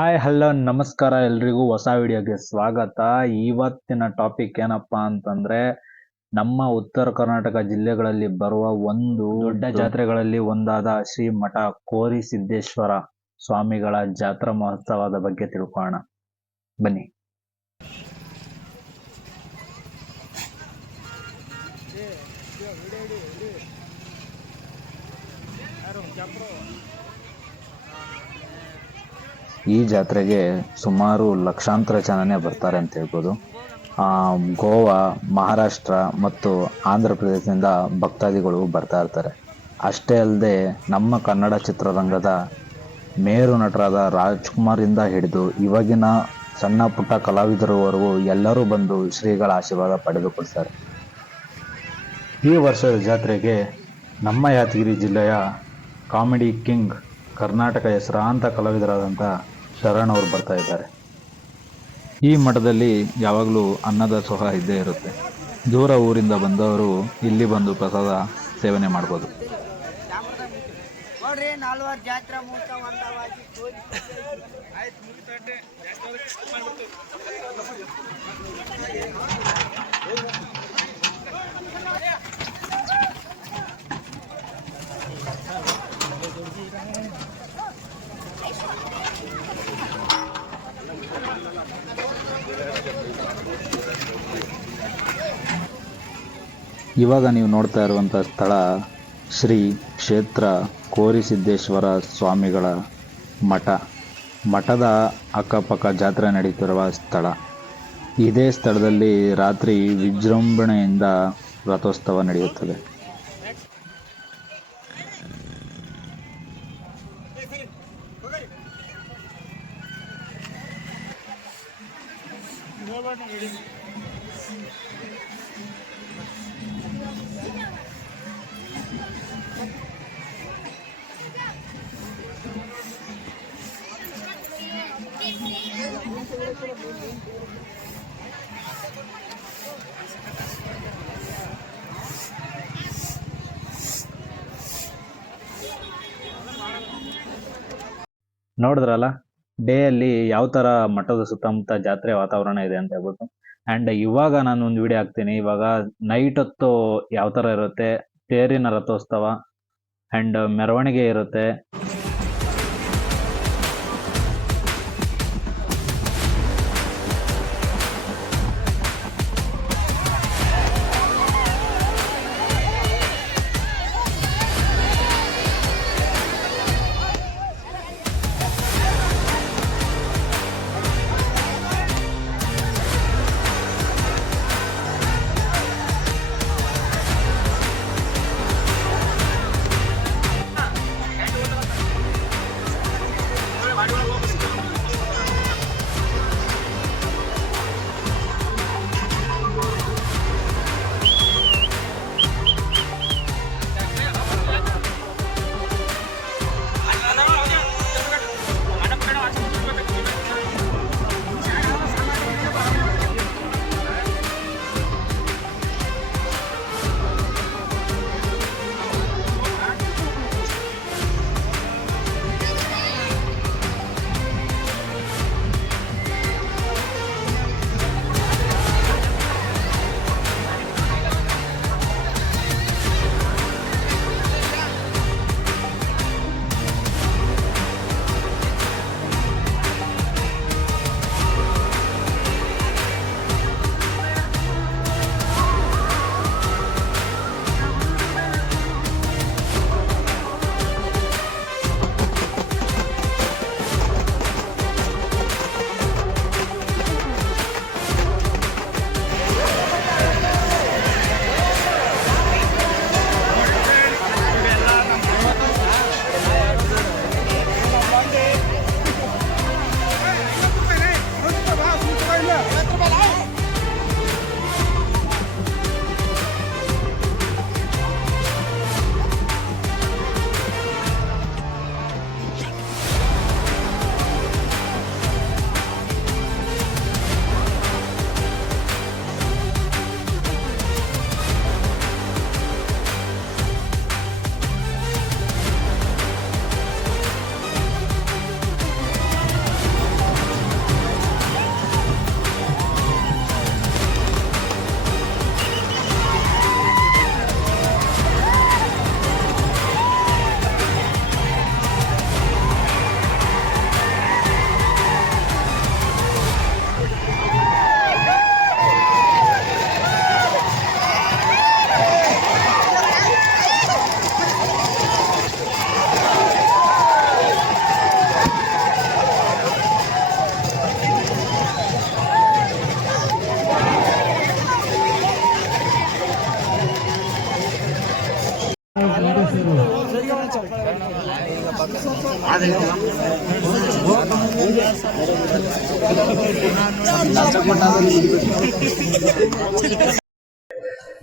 Hi hello ನಮಸ್ಕಾರ ಎಲ್ರಿಗೂ ಹೊಸ ವಿಡಿಯೋಗೆ ಸ್ವಾಗತ. ಇವತ್ತಿನ ಟಾಪಿಕ್ ಏನಪ್ಪಾ ಅಂತಂದ್ರೆ ನಮ್ಮ ಉತ್ತರ ಕರ್ನಾಟಕ ಜಿಲ್ಲೆಗಳಲ್ಲಿ ಬರುವ ಒಂದು ದೊಡ್ಡ ಜಾತ್ರೆಗಳಲ್ಲಿ ಒಂದಾದ ಶ್ರೀ ಮಠ ಕೋರಿಸಿದ್ದೇಶ್ವರ ಸ್ವಾಮಿಗಳ ಜಾತ್ರಾ ಮಹೋತ್ಸವದ ಬಗ್ಗೆ ತಿಳ್ಕೊಳ್ಳೋಣ ಬನ್ನಿ. ಈ ಜಾತ್ರೆಗೆ ಸುಮಾರು ಲಕ್ಷಾಂತರ ಜನನೇ ಬರ್ತಾರೆ ಅಂತ ಹೇಳ್ಬೋದು. ಗೋವಾ, ಮಹಾರಾಷ್ಟ್ರ ಮತ್ತು ಆಂಧ್ರ ಪ್ರದೇಶದಿಂದ ಭಕ್ತಾದಿಗಳು ಬರ್ತಾ ಇರ್ತಾರೆ. ಅಷ್ಟೇ ಅಲ್ಲದೆ ನಮ್ಮ ಕನ್ನಡ ಚಿತ್ರರಂಗದ ಮೇರು ನಟರಾದ ರಾಜ್ಕುಮಾರಿಂದ ಹಿಡಿದು ಇವಾಗಿನ ಸಣ್ಣ ಪುಟ್ಟ ಕಲಾವಿದರವರೆಗೂ ಎಲ್ಲರೂ ಬಂದು ಶ್ರೀಗಳ ಆಶೀರ್ವಾದ ಪಡೆದುಕೊಡ್ತಾರೆ. ಈ ವರ್ಷದ ಜಾತ್ರೆಗೆ ನಮ್ಮ ಯಾದಗಿರಿ ಜಿಲ್ಲೆಯ ಕಾಮಿಡಿ ಕಿಂಗ್, ಕರ್ನಾಟಕ ಹೆಸರಾಂತ ಕಲಾವಿದರಾದಂಥ ಶರಣ್ ಅವರು ಬರ್ತಾ ಇದ್ದಾರೆ. ಈ ಮಠದಲ್ಲಿ ಯಾವಾಗಲೂ ಅನ್ನದಾಸೋಹ ಇದ್ದೇ ಇರುತ್ತೆ. ದೂರ ಊರಿಂದ ಬಂದವರು ಇಲ್ಲಿ ಬಂದು ಪ್ರಸಾದ ಸೇವನೆ ಮಾಡ್ಬೋದು. ಇವಾಗ ನೀವು ನೋಡ್ತಾ ಇರುವಂಥ ಸ್ಥಳ ಶ್ರೀ ಕ್ಷೇತ್ರ ಕೋರಿಸಿದ್ದೇಶ್ವರ ಸ್ವಾಮಿಗಳ ಮಠ. ಮಠದ ಅಕ್ಕಪಕ್ಕ ಜಾತ್ರೆ ನಡೀತಿರುವ ಸ್ಥಳ. ಇದೇ ಸ್ಥಳದಲ್ಲಿ ರಾತ್ರಿ ವಿಜೃಂಭಣೆಯಿಂದ ರಥೋತ್ಸವ ನಡೆಯುತ್ತದೆ. ನೋಡಿದ್ರಲ್ಲ ಡೇಯಲ್ಲಿ ಯಾವ ಥರ ಮಠದ ಸುತ್ತಮುತ್ತ ಜಾತ್ರೆ ವಾತಾವರಣ ಇದೆ ಅಂತ ಹೇಳ್ಬಿಟ್ಟು. ಆ್ಯಂಡ್ ಇವಾಗ ನಾನು ಒಂದು ವಿಡಿಯೋ ಹಾಕ್ತೀನಿ. ಇವಾಗ ನೈಟ್ ಹೊತ್ತು ಯಾವ ಥರ ಇರುತ್ತೆ, ತೇರಿನ ರಥೋತ್ಸವ ಆ್ಯಂಡ್ ಮೆರವಣಿಗೆ ಇರುತ್ತೆ.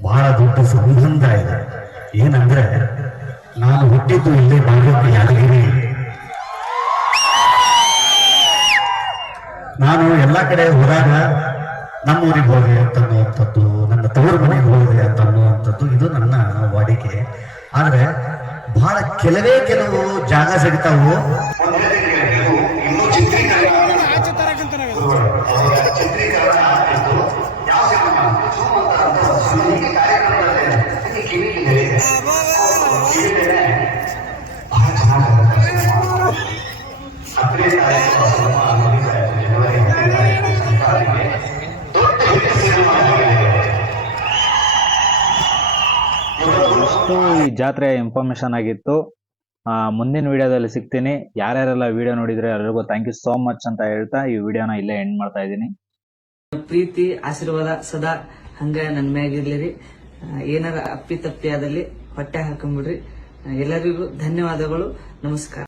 ಬಹಳ ದೊಡ್ಡ ಸಂಬಂಧ ಇದೆ. ಏನಂದ್ರೆ ನಾನು ಹುಟ್ಟಿದ್ದು ಇಲ್ಲೇ ಬಾಗಲಕೋಟೆ ಯಾದಗಿರಿ. ನಾನು ಎಲ್ಲಾ ಕಡೆ ಹೋದಾಗ ನಮ್ಮೂರಿಗೆ ಹೋಗಿ ಅಂತನ್ನುವಂಥದ್ದು, ನನ್ನ ತವರು ಮನೆಗೆ ಹೋಗಿ ಅಂತ ಅನ್ನುವಂಥದ್ದು ಇದು ನನ್ನ ವಾಡಿಕೆ. ಆದ್ರೆ ಬಹಳ ಕೆಲವು ಜಾಗ ಸಿಗ್ತಾವು. ಇಷ್ಟು ಈ ಜಾತ್ರೆಯ ಇನ್ಫಾರ್ಮೇಶನ್ ಆಗಿತ್ತು. ಮುಂದಿನ ವಿಡಿಯೋದಲ್ಲಿ ಸಿಗ್ತೀನಿ. ಯಾರ್ಯಾರೆಲ್ಲ ವಿಡಿಯೋ ನೋಡಿದ್ರೆ ಎಲ್ಲರಿಗೂ ಥ್ಯಾಂಕ್ ಯು ಸೋ ಮಚ್ ಅಂತ ಹೇಳ್ತಾ ಈ ವಿಡಿಯೋನ ಇಲ್ಲೇ ಎಂಡ್ ಮಾಡ್ತಾ ಇದ್ದೀನಿ. ಪ್ರೀತಿ ಆಶೀರ್ವಾದ ಸದಾ ಹಂಗ ನನ್ ಮ್ಯಾಗಿರ್ಲಿರಿ. ಏನಾರ ಅಪ್ಪಿ ತಪ್ಪಿ ಆದಲ್ಲಿ ಹೊಟ್ಟೆ ಹಾಕೊಂಡ್ಬಿಡ್ರಿ. ಎಲ್ಲರಿಗೂ ಧನ್ಯವಾದಗಳು. ನಮಸ್ಕಾರ.